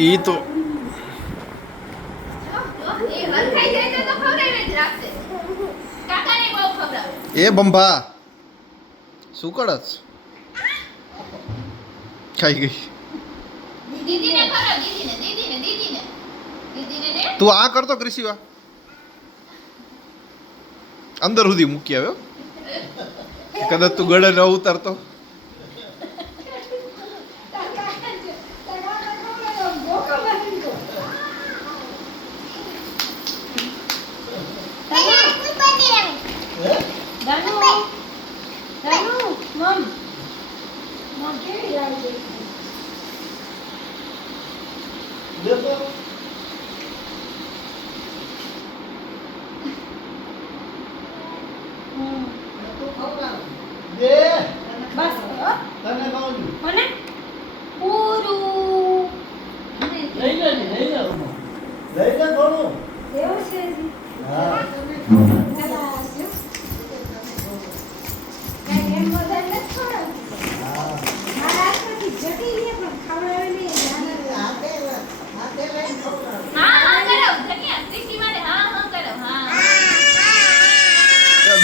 ઈ તો એ બંભા શું કરસ ખાઈ ગઈ તું આ કરતો ક્રિશિવા અંદર સુધી મૂકી આવ્યો કદાચ તું ગળે ન ઉતારતો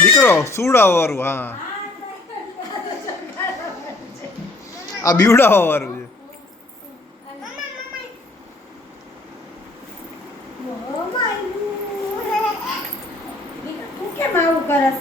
દીકરો સુડાવા વાળું હા આ બીવડાવા વાળું છે કેમ આવું કરસ